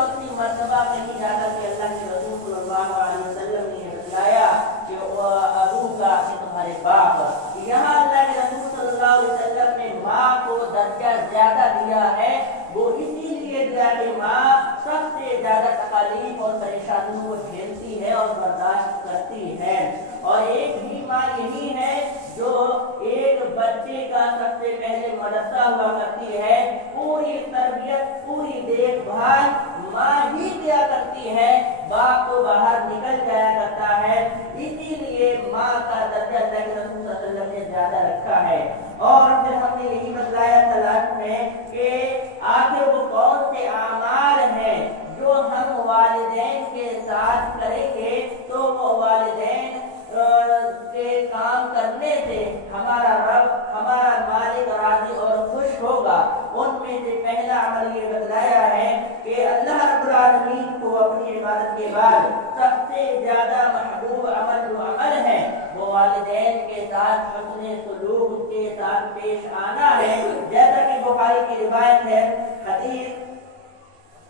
चौथी मर्तबा कहीं जाकर के अल्लाह के रसूल सल्लल्लाहु अलैहि वसल्लम ने बतलाया कि अबू का कि तुम्हारे बाप। यहाँ अल्लाह के रसूल सल्लल्लाहु अलैहि वसल्लम ने माँ को दर्जा ज्यादा दिया है। वो इसीलिए दिया कि माँ सबसे ज्यादा तकलीफ और परेशानियों को झेलती है और बर्दाश्त करती है। और एक ही माँ यही है जो एक बच्चे का सबसे पहले मदरसा हुआ करती है, पूरी तरबियत पूरी देखभाल माँ ही किया करती है, बाप को बाहर निकल जाया करता है। इसीलिए माँ का दर्जा अल्लाह के रसूल सल्लल्लाहु अलैहि वसल्लम ने ज्यादा रखा है। और फिर हमने यही बतलाया था लास्ट में कि आखिर वो कौन से आमाल हैं जो हम वालिदैन के साथ करेंगे तो वो वालिदैन के काम करने से हमारा रब हमारा मालिक राजी और खुश होगा। उनमें से पहला अमल ये बतलाया है कि अल्लाह रब्बुल आलमीन को अपनी इबादत के बाद सबसे ज्यादा महबूब अमल जो अमल है वो वालिदैन के साथ हुस्न सुलूक के साथ पेश आना है। जैसा कि बुखारी की रिवायत है, हदीस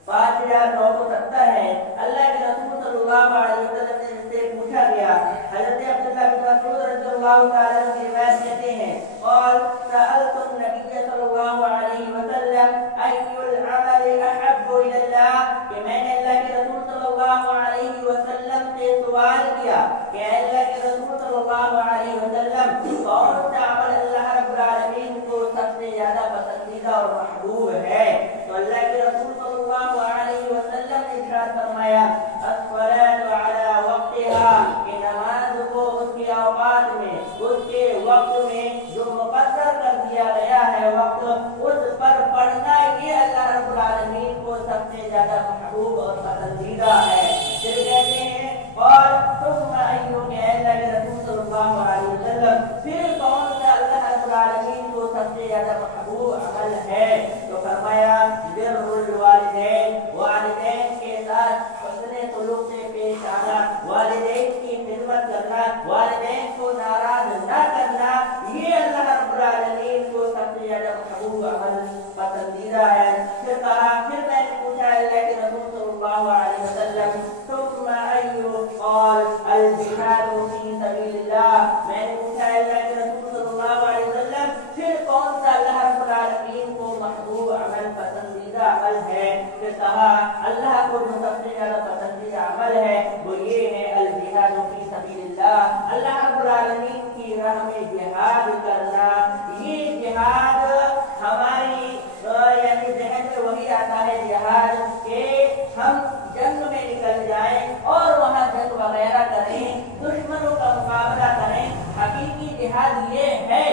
5970 है। अल्लाह के रसूल सल्लल्लाहु अलैहि वसल्लम से पूछा गया, हजरत अब्दुल्लाह बिन मसऊद रज़ियल्लाहु ताला अन्हु की रिवायत कहते हैं, और सअलतु नबी सल्लल्लाहु अलैहि वसल्लम अय्युल अमल अहब्बु इलल्लाह, कि मैंने अल्लाह के रसूल सल्लल्लाहु अलैहि वसल्लम से सवाल किया कि अल्लाह के रसूल सल्लल्लाहु अलैहि वसल्लम कौन सा अमल अल्लाह रब्बुल आलमीन को सबसे ज्यादा पसंदीदा और महबूब है। तो अल्लाह के रसूल सल्लल्लाहु अलैहि वसल्लम ने इरशाद फरमाया, अस्सलातु अला वक्तिहा, कि नमाज को उसके औकात में उसके वक्त में जो मुकद्दर कर दिया गया है वक्त उस पर पढ़ना, ये अल्लाह रब्बुल आलमीन को सबसे ज्यादा महबूब और पसंदीदा है। फिर कहते हैं, और तुम अय्युह के अल्लाह के रसूल सल्लल्लाहु अलैहि वसल्लम फिर कौन सा अल्लाह रब्बुल आलमीन को सबसे ज्यादा महबूब अमल है। तो फरमाया, बिर्रुल वालिदैन, वालिदैन के साथ हुस्न सुलूक से पेश आना, वालिदैन की खिदमत करना, वालिदैन को नाराज न करना, ये अल्लाह रब्बुल आलमीन को सबसे ज्यादा महबूब अमल पसंदीदा है। फिर कहा, फिर मैंने पूछा अल्लाह के रसूल सल्लल्लाहु अलैहि वसल्लम, तुम अय्युह, क़ाल अल जिहादु फी सबीलिल्लाह, मैंने पूछा अल्लाह के रसूल सल्लल्लाहु अलैहि वसल्लम फिर कौन सा अल्लाह रब्बुल आलमीन को महबूब अमल पसंदीदा अमल है। फिर कहा, अल्लाह को जो सबसे ज्यादा पसंदीदा अमल है वो ये है अल जिहादु फी सबीलिल्लाह, अल्लाह रब्बुल आलमीन की राह में जिहाद करना। ये जिहाद हमारी यानी जहन में वही आता है जिहाद के हम जंग में निकल जाएं और वहाँ जंग वगैरह करें, दुश्मनों का मुकाबला करें। हकीकी जिहाद ये है,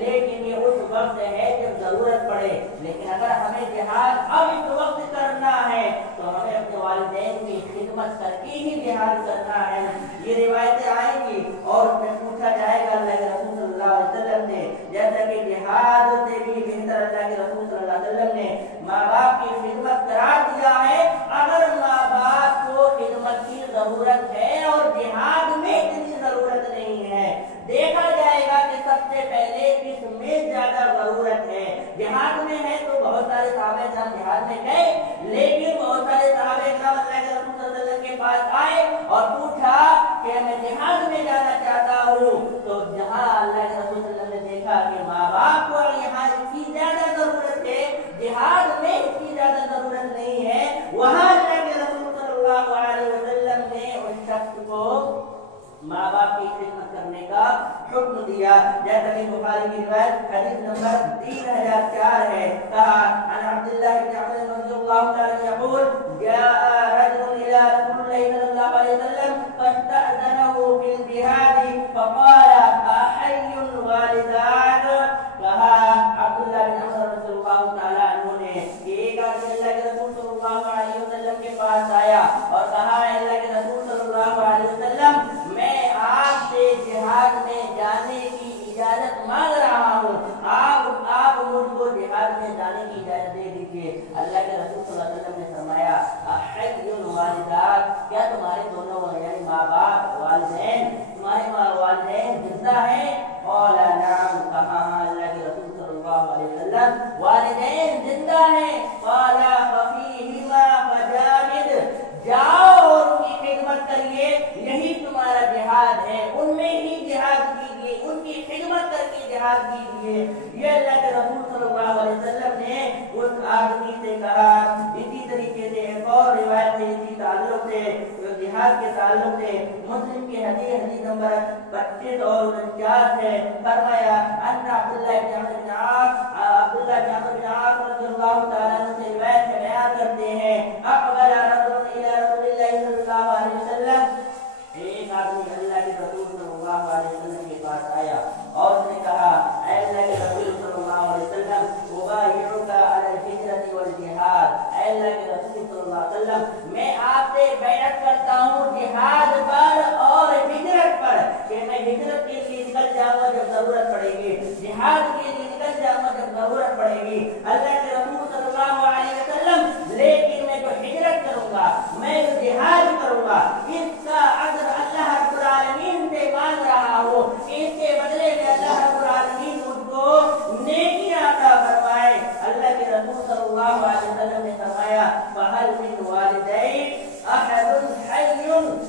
लेकिन ये उस वक्त है जब जरूरत पड़े। लेकिन अगर हमें जिहाद अब इस वक्त करना है तो हमें अपने वालिदैन की खिदमत करके ही जिहाद करना है। ये रिवायतें आएंगी और उसमें पूछा जाएगा अल्लाह के रसूल सल्लल्लाहु अलैहि वसल्लम से, जैसा कि जिहाद से भी बेहतर अल्लाह के रसूल सल्लल्लाहु अलैहि वसल्लम ने माँ बाप की खिदमत करार दिया है। अगर माँ बाप को खिदमत की जरूरत है और जिहाद में इतनी जरूरत नहीं है, देखा जाएगा कि सबसे पहले किसमें ज्यादा जरूरत है। जिहाद में है तो बहुत सारे सहाबा किराम जिहाद में गए, लेकिन बहुत सारे सहाबा किराम अल्लाह के रसूल सल्लल्लाहु अलैहि वसल्लम के पास आए और पूछा कि मैं जिहाद में जाना चाहता हूँ। तो जहाँ अल्लाह के रसूल सल्लल्लाहु अलैहि वसल्लम ने देखा कि माँ बाप को यहाँ इसकी ज्यादा जरूरत है, जिहाद में इसकी ज्यादा जरूरत नहीं है, वहाँ अल्लाह के रसूल सल्लल्लाहु अलैहि वसल्लम ने उस शख्स को माँ बाप की खिदमत करने का हुक्म दिया। जैसा कि बुखारी की रिवायत हदीस नंबर 3004 है, कहा अन अब्दुल्लाह इब्न अमर रज़ियल्लाहु ताला यक़ूल जाअ रजुल इला रसूलिल्लाह सल्लल्लाहु अलैहि वसल्लम फस्तअज़नहु फिल जिहाद फक़ाल अहय्युल वालिदान। कहा अब्दुल्लाह इब्न अमर रज़ियल्लाहु ताला अन्हु ने एक आदमी अल्लाह के रसूल सल्लल्लाहु अलैहि वसल्लम के पास आया और कहा, अल्लाह के रसूल सल्लल्लाहु अलैहि वसल्लम मैं आपसे जिहाद में जाने की इजाजत मांग रहा हूँ, आप मुझको जिहाद में जाने की इजाजत दे दीजिए। अल्लाह के रसूल सल्लल्लाहु अलैहि वसल्लम ने फरमाया, अहय्युल वालिदात, क्या तुम्हारे दोनों यानी माँ बाप वालिदैन तुम्हारे वालिदैन जिंदा हैं? और नाम, कहा अल्लाह के रसूल सल्लल्लाहु अलैहि वसल्लम वालिदैन जिंदा हैं। क़ाला फफ़ीहिमा फजामिल روایت ہے اسی تعلق سے جہاد کے تعلق سے مسلم کی حدیث نمبر 25 اور 49 ہے فرمایا ان عبداللہ بن عمرو بن عاص رضی اللہ تعالیٰ عنہ سے روایت میں بیان کرتے ہیں اقبل رجل الى رسول اللہ صلی اللہ علیہ وسلم ایک آدمی اللہ کے رسول صلی اللہ علیہ وسلم کے پاس آیا اور اس نے کہا اے اللہ کے رسول صلی اللہ علیہ وسلم ابایعک علی الہجرۃ والجہاد اے اللہ کے رسول صلی اللہ علیہ وسلم میں آپ سے بیعت کرتا ہوں جہاد پر اور ہجرت پر کہ میں ہجرت کے لیے نکل جاؤں گا جب ضرورت پڑے گی جہاد کے لیے نکل جاؤں گا جب ضرورت پڑے گی اللہ کے رسول صلی اللہ علیہ وسلم لیکن میں جو ہجرت کروں گا میں جو جہاد کروں گا اس کا اجر اللہ رب العالمین سے مانگ رہا ہوں اس کے بدلے میں اللہ رب العالمین مجھ کو نیکی عطا فرمائے اللہ کے رسول صلی اللہ علیہ وسلم نے فرمایا فہل من والدین احد حی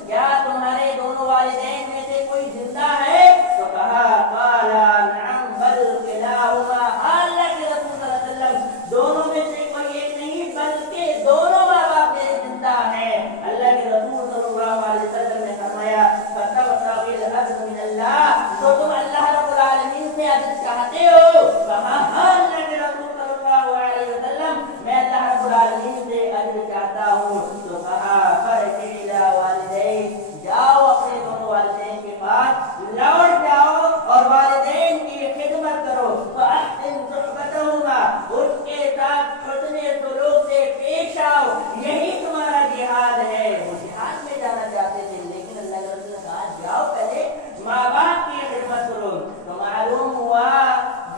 کیا تمہارے دونوں والدین میں سے کوئی زندہ ہے تو کہا قال نعم بل کلاہما اللہ کے رسول صلی اللہ علیہ وسلم دونوں میں سے کوئی ایک نہیں بلکہ دونوں ماں باپ میرے زندہ ہیں اللہ کے رسول صلی اللہ علیہ وسلم نے فرمایا فتبتغی الاجر من اللہ تو تم اللہ رب العالمین سے اجر چاہتے ہو کہا ہاں اللہ کے رسول صلی اللہ علیہ وسلم میں اللہ رب العالمین سے اجر چاہتا ہوں تو کہا فرجع الی والدیک جاؤ اپنے دونوں والدین کے پاس لوٹ جاؤ اور والدین کی خدمت کرو فاحسن صحبتہما ان کے ساتھ حسن سلوک سے پیش آؤ یہی تمہارا جہاد ہے وہ جہاد میں جانا چاہتے تھے لیکن اللہ کے رسول نے کہا جاؤ پہلے ماں باپ کی خدمت کرو تو معلوم ہوا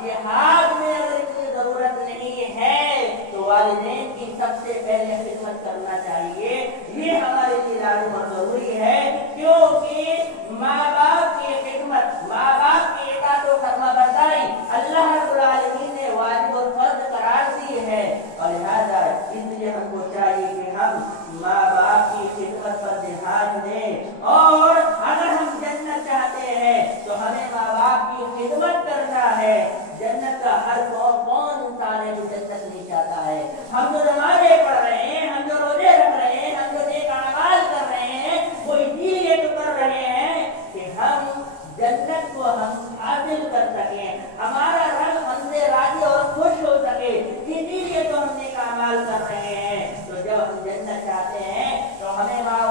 جہاد میں اگر اتنی ضرورت نہیں ہے تو والدین کی سب سے پہلے خدمت کرنا چاہیے یہ ہمارے لیے لازم اور ضروری ہے کیونکہ ماں باپ کی خدمت ماں باپ کی اطاعت و فرما برداری اللہ رب العالمین نے واجب اور فرض قرار دی ہے اور لہذا اس لیے ہم کو چاہیے کہ ہم ماں باپ کی خدمت پر دھیان دیں اور اگر ہم جنت چاہتے ہیں تو ہمیں ماں باپ کی خدمت کرنا ہے جنت کا ہر کون انسان ہے جو جنت نہیں چاہتا ہے ہم جو نمازیں پڑھ رہے ہیں ہم جو روزے رکھ رہے ہیں ہم جو نیک اعمال کر رہے ہیں وہ اسی لیے تو کر رہے ہیں کہ ہم جنت کو ہم حاصل کر سکیں ہمارا رب ہم سے راضی اور خوش ہو سکے اسی لیے تو ہم نیک اعمال کر رہے ہیں تو جب ہم جنت چاہتے ہیں تو ہمیں ماں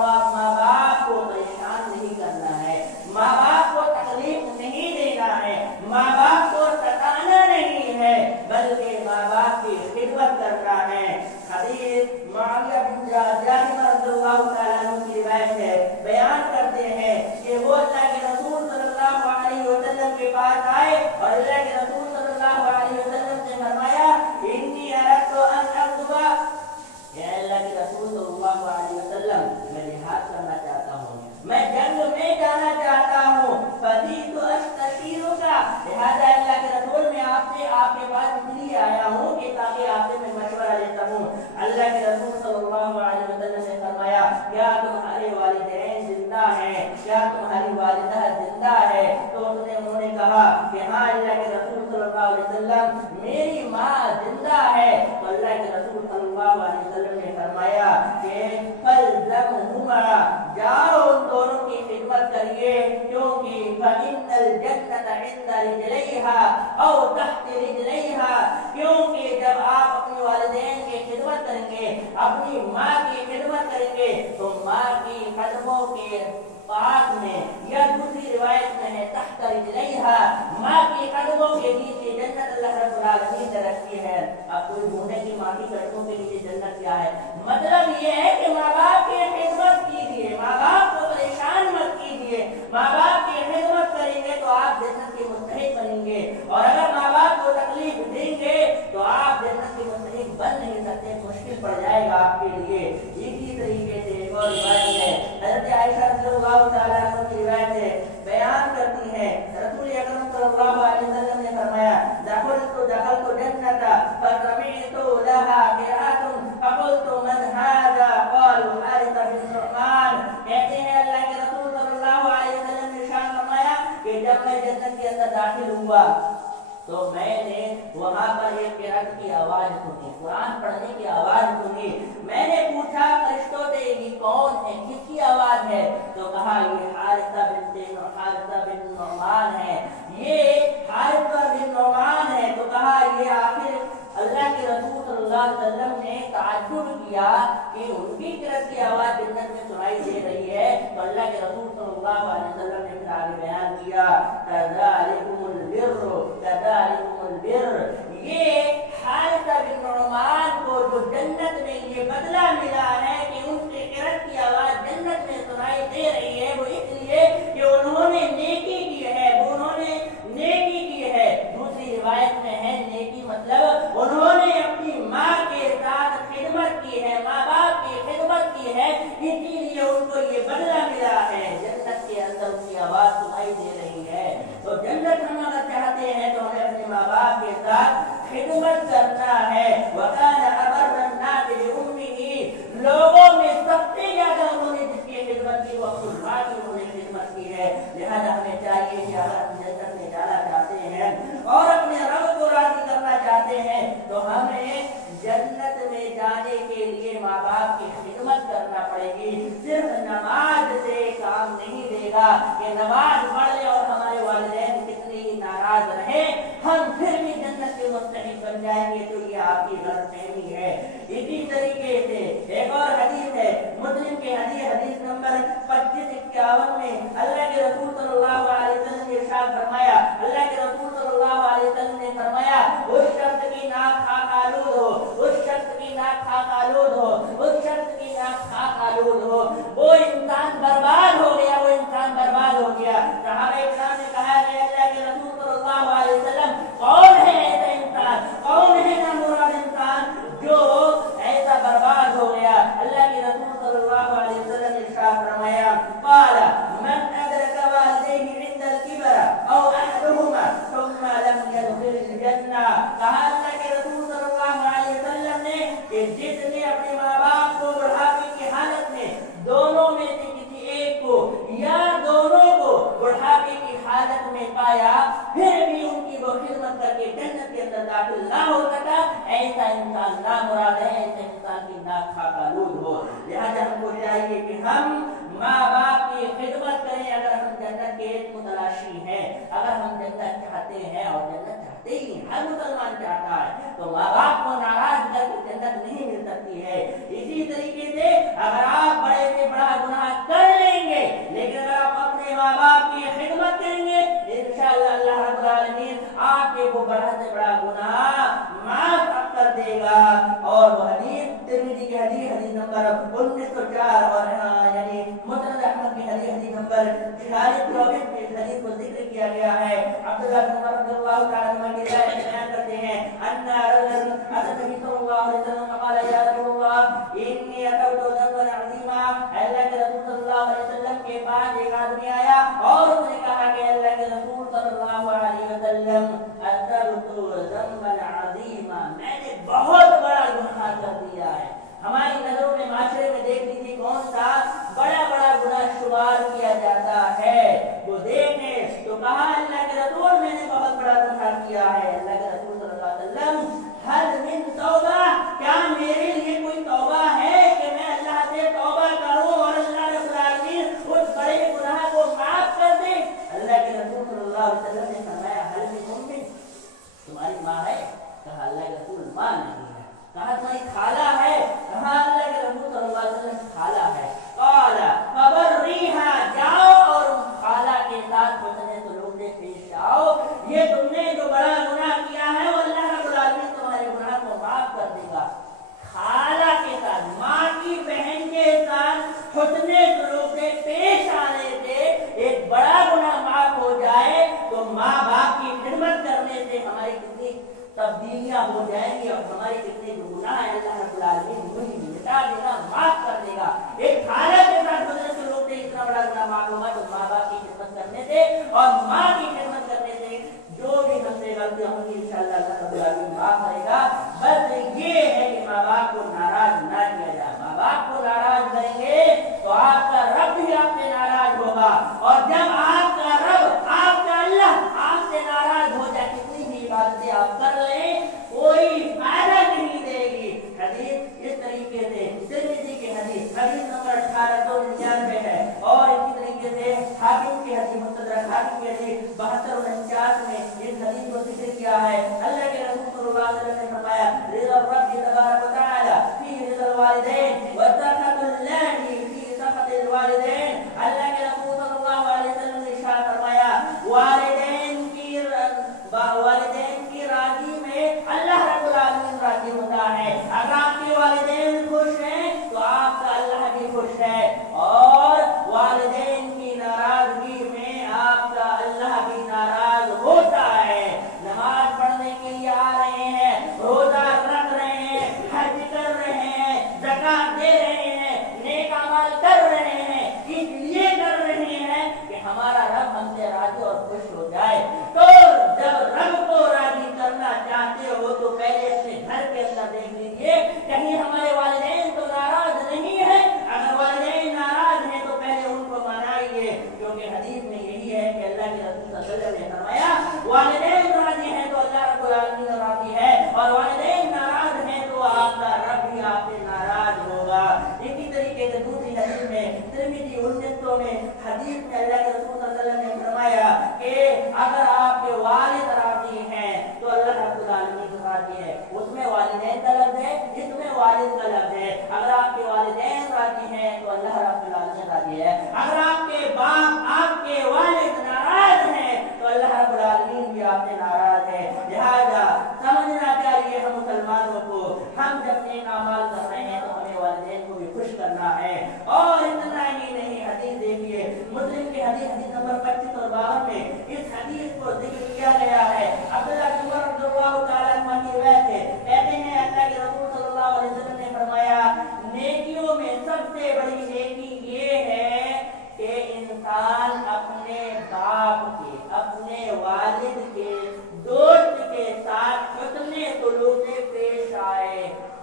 باپ کو پریشان نہیں کرنا ہے ماں باپ کو تکلیف نہیں دینا ہے ماں باپ کو ستانا نہیں ہے بلکہ ماں باپ کی خدمت کرنا ہے حدیث معاویہ بن جاہم رضی اللہ تعالیٰ عنہ کی روایت ہے بیان کرتے ہیں کہ وہ اللہ کے رسول صلی اللہ علیہ وسلم کے پاس آئے اور اللہ کے رسول صلی اللہ علیہ وسلم سے فرمایا انی اردت ان اغزو کہ اللہ کے رسول صلی اللہ علیہ وسلم میں جہاد کرنا چاہتا ہوں میں جنگ میں جانا چاہتا ہوں فجئت استشیرک لہذا اللہ کے رسول میں آپ کے پاس اس لیے آیا ہوں کہ تاکہ آپ سے میں مشورہ لیتا ہوں اللہ کے رسول صلی اللہ علیہ وسلم نے فرمایا کیا تمہارے والدین زندہ ہیں کیا تمہاری والدہ زندہ ہے تو انہوں نے کہا کہ ہاں اللہ کے رسول صلی اللہ علیہ وسلم میری ماں زندہ ہے تو اللہ کے رسول صلی اللہ علیہ وسلم نے فرمایا کہ فلزمہما جاؤ ان دونوں کی خدمت کریے کیونکہ فإن الجنة عند رجليها أو تحت رجليها کیونکہ جب آپ اپنے والدین کی خدمت کریں گے اپنی ماں کی خدمت کریں گے تو ماں کی قدموں کے پاس میں یا دوسری روایت میں ہے تحت رجليها ماں کی قدموں کے نیچے جنت اللہ رب العالمین نے رکھی ہے اب کوئی ڈھونڈے کی ماں کی قدموں کے نیچے جنت کیا ہے مطلب یہ ہے کہ ماں باپ کی خدمت کیجیے ماں باپ کو پریشان مت کیجیے ماں باپ کی خدمت کریں گے تو آپ جنت کے مستحق بنیں گے اور اگر ماں باپ کو تکلیف دیں گے تو آپ جنت کے مستحق بن نہیں سکتے مشکل پڑ جائے گا آپ کے لیے اسی طریقے سے ایک اور روایت ہے حضرت عائشہ رضی اللہ تعالیٰ عنہ کی روایت ہے بیان کرتی ہے رسول اکرم صلی اللہ علیہ وسلم نے فرمایا دخلت جنت فسمعت لها قراءة فقلت من هذا قالوا حارث بن نعمان کہتے ہیں اللہ کے رسول صلی اللہ علیہ وسلم نے ارشاد فرمایا کہ جب میں جنت کے اندر داخل ہوا تو میں نے وہاں پر ایک قرأت کی آواز سنی، قرآن پڑھنے کی آواز سنی۔ میں نے پوچھا فرشتوں سے یہ کون ہے، کس کی آواز ہے؟ تو کہا یہ حارثہ بن نعمان ہے، یہ حارثہ بن نعمان ہے۔ تو کہا یہ آخر اللہ کے رسول صلی اللہ علیہ وسلم نے تعجب کیا کہ ان کی قرأت کی آواز جنت میں سنائی دے رہی ہے۔ تو اللہ کے رسول صلی اللہ علیہ وسلم نے پھر آگے بیان کیا کذالکم البر، یہ حارثہ بن نعمان کو جو جنت میں یہ بدلہ ملا ہے کہ ان کی قرأت کی آواز جنت میں سنائی دے رہی ہے، وہ اس لیے کہ انہوں نے نیکی کی ہے، دوسری روایت میں ہے نیکی مطلب انہوں نے اپنی ماں کے ساتھ خدمت کی ہے، ماں باپ کی خدمت کی ہے، اسی لیے ان کو یہ بدلہ ملا ہے، جنت کے اندر ان کی آواز سنائی دے رہی ہے۔ تو جنت ہم اگر چاہتے ہیں تو ہمیں اپنے ماں باپ کے ساتھ خدمت کرنا ہے۔ وَكَانَ أَبَرَّ النَّاسِ بِأُمِّهِ، لوگوں میں سب سے زیادہ انہوں نے جس کی خدمت کی وہ اپنی ماں کی انہوں نے خدمت کی ہے۔ لہذا ہمیں چاہیے کہ اگر ہم جنت میں جانا چاہتے ہیں اور اپنے رب کو راضی کرنا چاہتے ہیں تو ہمیں جنت میں جانے کے لیے ماں باپ کی خدمت کرنا پڑے گی۔ صرف نماز سے کام نہیں دے گا کہ نماز پڑھ لے اور ہمارے والدین کتنے ہی ناراض رہے ہم پھر بھی جنت کے مستحق بن جائیں گے، تو یہ آپ کی غلط فہمی ہے۔ اسی طریقے سے ایک اور حدیث ہے، مسلم کی حدیث نمبر 2551 میں اللہ کے رسول صلی اللہ علیہ وسلم نے ارشاد فرمایا، اللہ کے رسول صلی اللہ علیہ وسلم نے فرمایا اس شخص کی ناک خاک آلود ہو، اس شخص کی ناک خاک آلود ہو، اس شخص کی ناک خاک آلود ہو، وہ انسان برباد ہو گیا، وہ انسان برباد ہو گیا۔ صحابہ کرام نے کہا کہ اللہ کے رسول صلی اللہ علیہ وسلم کون ہے ایسا انسان، کون ہے نامراد انسان جو ایسا برباد ہو گیا؟ اللہ کے رسول صلی اللہ علیہ وسلم نے ارشاد فرمایا قال من ادرک والدیہ عند الکبر او احدهما ثم لم يدخل الجنہ، کہا اللہ کے رسول صلی اللہ علیہ وسلم نے کہ جس نے اپنے ماں باپ کو بڑھاپے کی حالت میں دونوں میں سے کسی ایک کو یا دونوں کو بڑھاپے کی حالت میں پایا پھر بھی ان کی وہ خدمت کر کے جنت کے اندر داخل نہ ہو سکا، ایسا انسان نامراد ہے، ایسا انسان کی ناک خاک آلود ہو۔ لہذا ہم کو چاہیے کہ ہم ماں باپ کی خدمت کریں اگر ہم جنت کے متلاشی ہیں، اگر ہم جنت چاہتے ہیں، اور جنت چاہتے ہی ہر مسلمان چاہتا ہے، تو ماں باپ کو ناراض کر کے جنت نہیں مل سکتی ہے۔ اسی طریقے سے اگر آپ بڑے سے بڑا گناہ کر لیں گے لیکن اگر آپ اپنے ماں باپ کی خدمت کریں گے انشاءاللہ اللہ رب العالمین آپ کے وہ بڑا سے بڑا گناہ معاف کر دے گا۔ اور وہ حدیث ترمذی کی حدیث نمبر 1904 اور یعنی مسند احمد کی حدیث نمبر 4624 میں اس حدیث کو ذکر کیا گیا ہے۔ عبداللہ بن عمر رضی اللہ تعالی عنہ کی روایت بیان کرتے ہیں ان رجلا اتى النبي صلی اللہ علیہ وسلم فقال یا رسول اللہ انی اتوت ذنبا عظیما، اللہ کے رسول صلی اللہ علیہ وسلم کے پاس ایک آدمی آیا اور اس نے کہا کہ اللہ کے رسول صلی اللہ علیہ وسلم اتوت ذنبا عظیما، میں نے بہت بڑا گناہ کر دیا ہے۔ ہماری نظروں میں معاشرے میں دیکھ لیجیے کون سا بڑا بڑا گناہ شمار کیا جاتا ہے، وہ دیکھیں تو کہا اللہ کے رسول میں نے بہت بڑا گناہ کیا ہے۔ اللہ کے رسول صلی اللہ علیہ وسلم حل من توبہ، کیا میرے لیے کوئی توبہ ہے کہ میں اللہ سے توبہ کروں اور اللہ رب العالمین اس بڑے گناہ کو معاف کر دے؟ اللہ کے رسول صلی اللہ علیہ وسلم نے فرمایا حل من امک، تمہاری ماں ہے؟ کہا اللہ کے رسول ماں نہیں ہے۔ کہا تمہاری خالہ ہے؟ کہا اللہ کے رسول صلی اللہ علیہ وسلم خالہ ہے۔ قال فبرریھا، جاؤ اور خالہ کے ساتھ حسن سلوک سے پیش آؤ، یہ تم نے جو بڑا گناہ کیا हाकिम की हदीस मुस्तदरक हाकिम की हदीस 7249 में इस हदीस को जिक्र किया है। अल्लाह के रसूल सल्लल्लाहु अलैहि वसल्लम ने फरमाया रिज़ा रब्बी तबारक व तआला फी रिज़ल वालिदैन व सखतुल्लाहि फी सखतिल वालिदैन। अल्लाह के रसूल सल्लल्लाहु अलैहि वसल्लम ने इरशाद फरमाया वालिदैन की राजी में अल्लाह रब्बुल आलमीन राजी होता है। अगर आपके वालिदैन खुश हैं तो आपका अल्लाह भी खुश है, और वालिदैन की नाराजगी में आपका अल्लाह भी नाराज होता है। नमाज पढ़ने के लिए आ रहे हैं, रोजा रख रहे हैं, हज कर रहे हैं, ज़कात दे रहे हैं, नेक अमल कर रहे हैं, इसलिए कर रहे हैं कि हमारा रब हमसे राजी और खुश हो जाए। तो जब रब को राजी करना चाहते हो तो पहले अपने घर के अंदर देख लीजिए कहीं हमारे वालिदैन तो नाराज नहीं है। अगर वालिदैन नाराज हैं तो पहले उनको मनाइए, क्योंकि हदीस में यही है कि अल्लाह के रसूल सल्लल्लाहु अलैहि वसल्लम ने फरमाया वालिदैन राजी हैं तो अल्लाह रब्बुल आलमीन राजी है, और वालिदैन नाराज हैं तो आपका रब भी आपसे नाराज होगा। इसी तरीके से दूसरी हदीस में तिरमिज़ी 19 में हदीस में अल्लाह के रसूल सल्लल्लाहु अलैहि वसल्लम ने फरमाया कि अगर आपके वालिद राजी हैं तो अल्लाह रब्बुल आलमीन राजी है। उसमें वालिदैन का लफ्ज़ है, इसमें वालिद का लफ्ज़ है। अगर आपके वालिदैन राजी हैं तो अल्लाह रब्बुल आलमीन राजी है। अगर आपके बाप आपके वालिद नाराज हैं तो अल्लाह रब्बुल आलमीन भी आपसे नाराज है। लिहाजा समझना चाहिए हम मुसलमानों को, हम जब नेक अमाल कर रहे हैं तो हमें वालिदैन को भी खुश करना है। और इतना ही नहीं, हदीस देखिए मुस्लिम की हदीस नंबर 25 और 52 में इस हदीस को जिक्र किया गया है। अब्दुल्लाह बिन उमर रज़ियल्लाहु तआला अन्हु की रिवायत है, कहते हैं अल्लाह के रसूल सल्लल्लाहु अलैहि वसल्लम ने फरमाया नेकियों में सबसे बड़ी नेकी ये है कि इंसान अपने बाप के, अपने वालिद के, दोस्त के साथ हुस्ने सुलूक से पेश आए।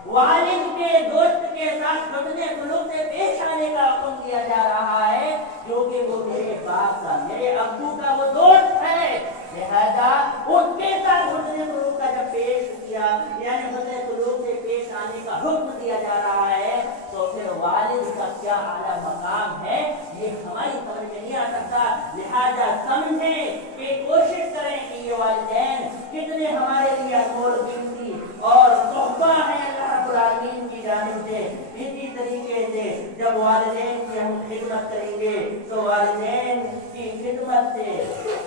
वालिद के दोस्त के साथ हुस्ने सुलूक से पेश आने का हुक्म दिया जा रहा है, क्योंकि वो मेरे बाप का, मेरे अब्बू का वो दोस्त है। लिहाजा उसके साथ हुस्ने सुलूक का जब पेश किया, यानी हुस्ने सुलूक से पेश आने का हुक्म दिया जा रहा है, तो फिर वालिद का क्या आला मकाम है ये हमारी समझ में नहीं आ सकता। लिहाजा समझें कि कोशिश करें कि ये वालिदैन कितने हमारे लिए अनमोल कीमती और तोहफा है अल्लाह रब्बुल आलमीन की जानिब से। इसी तरीके से जब वालिदैन की हम खिदमत करेंगे तो वालिदैन की खिदमत से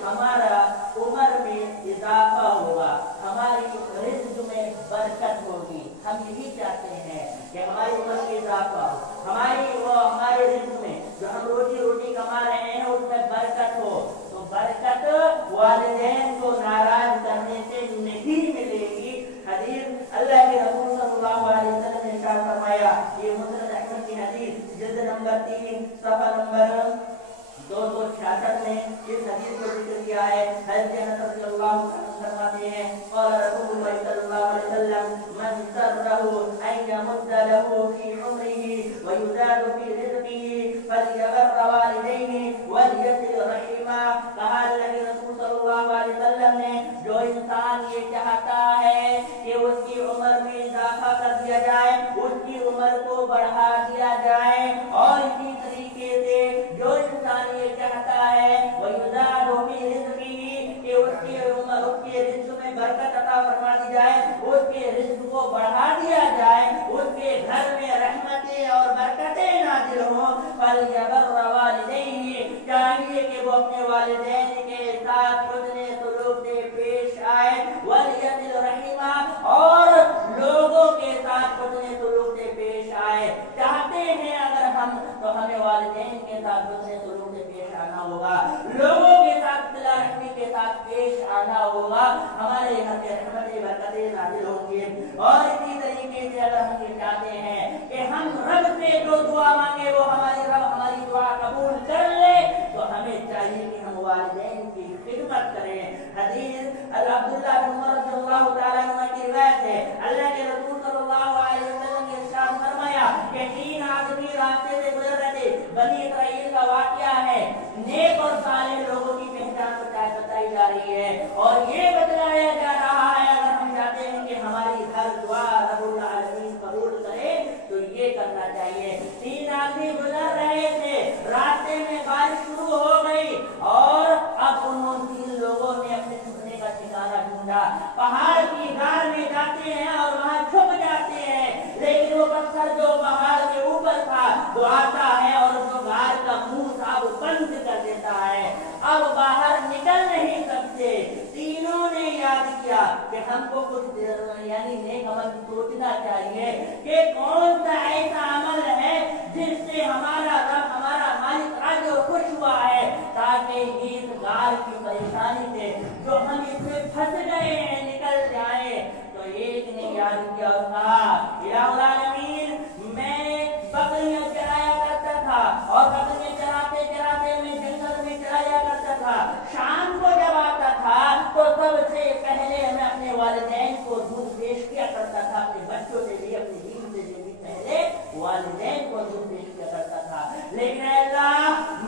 हमारा उम्र में इजाफा होगा, हमारी रिज़्क़ में बरकत होगी। हम यही चाहते हैं कि हमारी उम्र में इजाफा हो, हमारे रिज़्क़ में जो हम रोटी कमा रहे हैं उसमें बरकत हो। तो बरकत वालिदैन को नाराज करने से नहीं मिलेगी। हदीस अल्लाह के रसूल सल्लल्लाहु अलैहि वसल्लम ने इरशाद फरमाया, ये मुस्नद अहमद की हदीस जिल्द नंबर 3 सफ़ा नंबर 266 में इस हदीस को जिक्र किया है। हज़रत अनस रज़ियल्लाहु अन्हु फरमाते हैं क़ाल रसूलुल्लाह सल्लल्लाहु अलैहि वसल्लम मन सर्रहु अन यमुद्दा लहू फी उम्रिही व युज़ादु फी रिज़्क़िही फलयबर वालिदैहि वलियसिल रहिमा। कहा अल्लाह के रसूल सल्लल्लाहु अलैहि वसल्लम ने, जो इंसान ये चाहता है कि उसकी उम्र में इजाफा कर दिया जाए, उसकी उम्र को बढ़ा दिया जाए, और इसी तरीके से जो इंसान ये चाहता है वो युज़ादु फी रिज़्क़िही कि उसकी उम्र, उसके रिज़्क़ में बरकत अता फरमा दी जाए, उसके रिज़्क़ को बढ़ा दिया जाए, उसके घर में रहमतें और बरकतें नाज़िल हों, फलयबर वालिदैहि, चाहिए कि वो अपने वालिदैन के साथ हुस्ने सुलूक से पेश आए, वलियसिल रहिमा, और लोगों के साथ हुस्ने सुलूक से पेश आए। चाहते हैं अगर हम, तो हमें वालिदैन के साथ हुस्ने सुलूक से पेश आना होगा, लोगों के साथ सिला रहमी के साथ पेश आना होगा, हमारे घर में रहमतें बरकतें नाज़िल होंगी। और इसी तरीके से अगर हम ये चाहते हैं कि हम रब से जो दुआ मांगे वो हमारी रब हमारी दुआ कबूल कर ले, तो हमें चाहिए कि हम वालिदैन की खिदमत करें। हदीस अब्दुल्लाह बिन उमर रज़ियल्लाहु तआला अन्हु की रिवायत है, अल्लाह के रसूल सल्लल्लाहु अलैहि वसल्लम ने इरशाद फरमाया कि 3 आदमी रास्ते से गुजर रहे थे, बनी इसराइल का वाकया है। नेक और सालेह लोगों की पहचान बताई जा रही है, और ये बतलाया जा रहा है अगर हम चाहते हैं कि हमारी हर दुआ रब्बुल आलमीन कबूल करे तो ये करना चाहिए। 3 आदमी गुजर रहे थे, रास्ते में बारिश शुरू हो गई, वो आता है और उसको गार का मुंह साहब बंद कर देता है, अब बाहर निकल नहीं सकते। तीनों ने याद किया कि हमको कुछ यानी नेक अमल सोचना चाहिए कि कौन सा ऐसा अमल है जिससे हमारा रब, हमारा मालिक राजी और खुश हुआ है, ताकि इस गार की परेशानी से जो हम इसमें फंस गए हैं निकल जाए। तो एक ने याद किया और कहा, इलाहुल आलमीन, मैं बकरियां चराया करता था और बकरियां चराते चराते मैं जंगल में चराया करता था। शाम को जब आता था तो सबसे पहले मैं अपने वालिदैन को दूध पेश किया करता था, अपने बच्चों से भी, अपनी बीवी से भी पहले वालिदैन को दूध पेश किया करता था। लेकिन अल्लाह,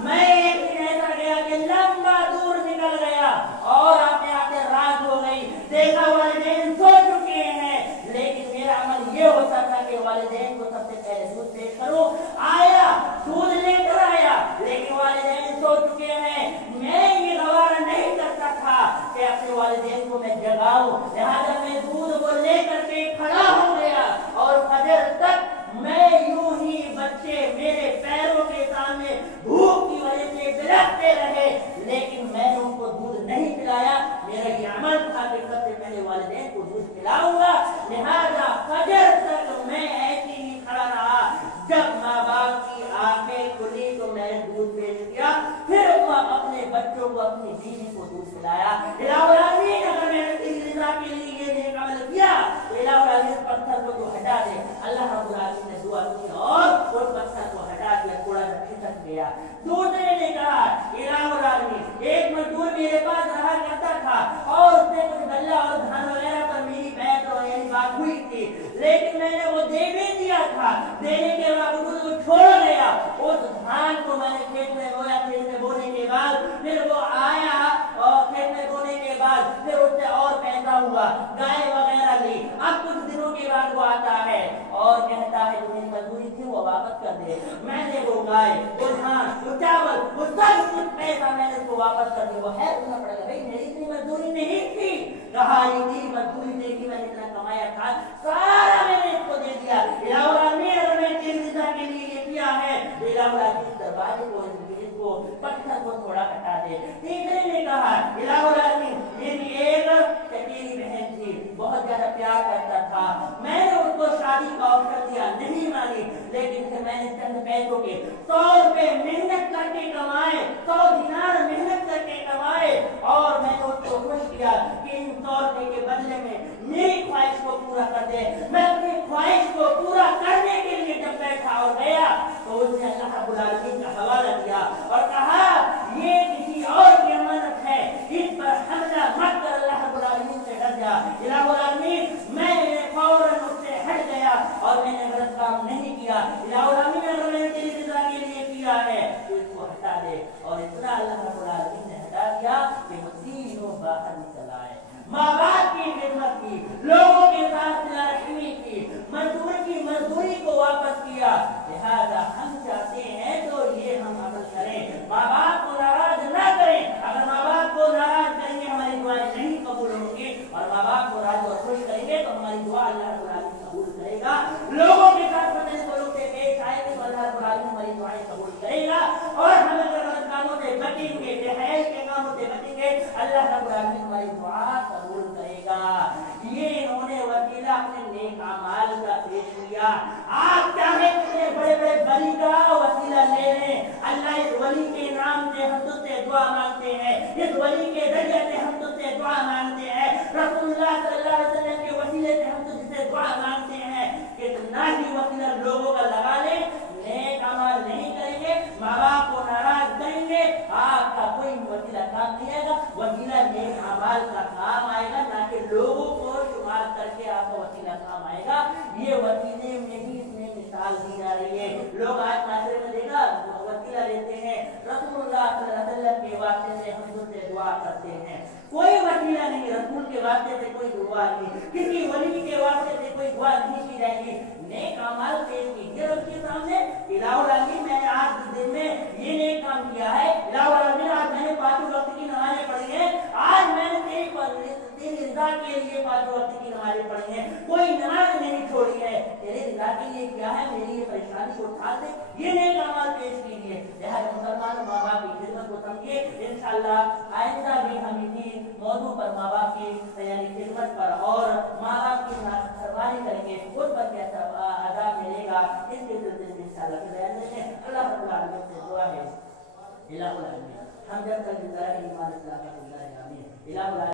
मैं एक दिन ऐसा गया कि लंबा दूर निकल गया और आते आते रात हो गई, देखा वालिदैन सो चुके हैं, लेकिन मेरा अमल ये होता था कि वालिदैन को सबसे पहले दूध पेश करूं। आया, दूध लेकर आया, लेकिन वालिदैन सो चुके हैं। मैं ये गवारा नहीं करता था कि अपने वालिदैन को मैं जगाऊं, लिहाजा मैं दूध को लेकर के खड़ा हो गया और फजर तक मैं यूं ही बच्चे मेरे पैरों के सामने भूख की वजह से बिलखते रहे, लेकिन मैंने उनको दूध नहीं पिलाया। मेरा ये अमल था कि सबसे पहले वालिदैन को दूध पिलाऊंगा, लिहाजा फजर तक मैं ऐसे ही खड़ा रहा। जब माँ बाप की आंखें खुली तो मैंने दूध पेश किया, फिर अपने बच्चों को, अपनी बीवी को दूध पिलाया। इलाहुल आमीन, अगर मैंने तेरी रज़ा के लिए ये नेक अमल किया तो इलाहुल आमीन पत्थर को तो हटा दे। अल्लाह रब्बुल आमीन ने दुआ की और उस पत्थर को हटा दिया, थोड़ा सा खिसक गया। दूसरे ने कहा, इलाहुल आमीन, एक मजदूर मेरे पास रहा करता था और उसने कुछ गल्ला और धान वगैरह पर मेरी बैत और यानी बात हुई थी, लेकिन मैंने वो दे भी दिया था, देने के बावजूद वो छोड़ गया। उस धान को मैंने खेत में बोया, खेत में बोने के बाद फिर वो आया और खेत में बोने के बाद फिर उससे और पैदा हुआ, गाय वगैरह ली। अब कुछ दिनों के बाद वो आता है और कहता है जो मेरी मजदूरी थी वो वापस कर दे। मैंने वो गाय, वो धान, वो चावल, वो सब कुछ पैसा मैंने उसको वापस कर दिया। वो है उतना पड़ेगा, भाई मेरी इतनी मजदूरी नहीं थी। कहा, ये तेरी मजदूरी नहीं थी, मैंने इतना कमाया था, सारा मैंने इसको दे दिया। इलाहुल आमीन, अगर मैंने तेरी रज़ा के लिए ये किया है तो इलाहुल आमीन दरवाजे को, इसको पत्थर को थोड़ा हटा दे। तीसरे ने कहा, इलाहुल आमीन, मेरी एक चचेरी बहन थी, बहुत ज्यादा प्यार करता था, मैंने उसको शादी का ऑफर दिया, नहीं मानी, लेकिन फिर मैंने चंद पैसों के 100 रुपए मेहनत करके कमाए, 100 दिनार मेहनत करके कमाए और मैंने उसको खुश किया कि इन 100 रुपए के बदले में मेरी ख्वाहिश को पूरा कर दे। मैं अपनी ख्वाहिश को पूरा करने के लिए जब बैठा और गया तो उसने अल्लाह रब्बुल आलमीन का हवाला दिया और कहा, ये किसी और की अमानत है, इस पर हमला मत कर, अल्लाह रब्बुल आलमीन से डर जा। इलाहुल आमीन, मैंने फौरन उससे हट गया और मैंने गलत काम नहीं किया। इलाहुल आमीन, अगर मैंने तेरी रज़ा के लिए किया है तो इसको हटा दे। और इतना अल्लाह रब्बुल आलमीन ने हटा दिया कि वो तीनों बाहर निकल आए। माँ बाप की खिदमत की, लोगों के साथ रहमी की, मजदूर की मजदूरी को वापस किया। लिहाजा हम चाहते हैं तो ये हम अमल करें, माँ बाप को नाराज न करें। अगर माँ बाप को नाराज करेंगे हमारी दुआएं नहीं कबूल होंगी, और माँ बाप को राज और खुश करेंगे तो हमारी दुआ अल्लाह रब्बुल आलमीन कबूल करेगा। लोगों के साथ से पेश आएंगे तो अल्लाह रब्बुल आलमीन हमारी दुआएं कबूल करेगा। और हम अगर गलत कामों से बचेंगे, बेहयाई के कामों से बचेंगे, अल्लाह रब्बुल आलमीन हमारी दुआ कबूल करेगा। ये इन्होंने वसीला अपने नेक अमाल का पेश किया। आप चाहे कितने बड़े बड़े वली का वसीला ले लें, अल्लाह इस वली के नाम से हम तुझसे दुआ मांगते हैं, इस वली के जरिए से हम तुझसे दुआ मांगते हैं, रसूलुल्लाह सल्लल्लाहु अलैहि वसल्लम के वसीले से हम तुझसे दुआ मांगते हैं। कितना ही वसीला लोगों का लगा ले, नेक अमाल नहीं करेंगे, माँ बाप को नाराज करेंगे, आपका कोई वसीला काम नहीं आएगा। वसीला नेक अमाल का काम आएगा, ना कि लोगों को शुमार करके आपका वसीला काम आएगा। ये वसीले में ही इसमें मिसाल दी जा रही है। लोग आज माशरे में देखा वसीला लेते हैं, रसूलुल्लाह सल्लल्लाहु अलैहि वसल्लम के वास्ते से हम तुझसे दुआ करते हैं। कोई वसीला नहीं, रसूल के वास्ते से कोई दुआ नहीं, किसी वली के वास्ते से कोई दुआ नहीं की जाएगी। नेक अमाल पेश कीजिए उसके सामने, इलाहुल आमीन, मैंने आज दिन में ये नेक काम किया है, इलाहुल आमीन, आज मैंने 5 वक्त की नमाज़ें पढ़ी हैं, आज मैंने तेरी रज़ा के लिए 5 वक्त की नमाजें पढ़ी हैं, कोई नमाज नहीं छोड़ी है, तेरे रिजा के लिए क्या है, मेरी ये परेशानी को उठा दे, ये नेक अमाल पेश कीजिए। लिहाजा मुसलमान माँ बाप की खिदमत को समझिए। इंशाअल्लाह आइंदा भी हम इसी मौजू पर माँ बाप की यानी खिदमत पर और माँ बाप की नाफरमानी करके उस पर कैसा अज़ाब मिलेगा इसके सिलसिले में इंशाअल्लाह फिर बयान देंगे। अल्लाह रब्बुल आलमीन से दुआ है इलाहुल आलमीन हम जब तक जिंदा रहे ईमान इस्लाम का जिंदा रहे आमीन। इलाहुल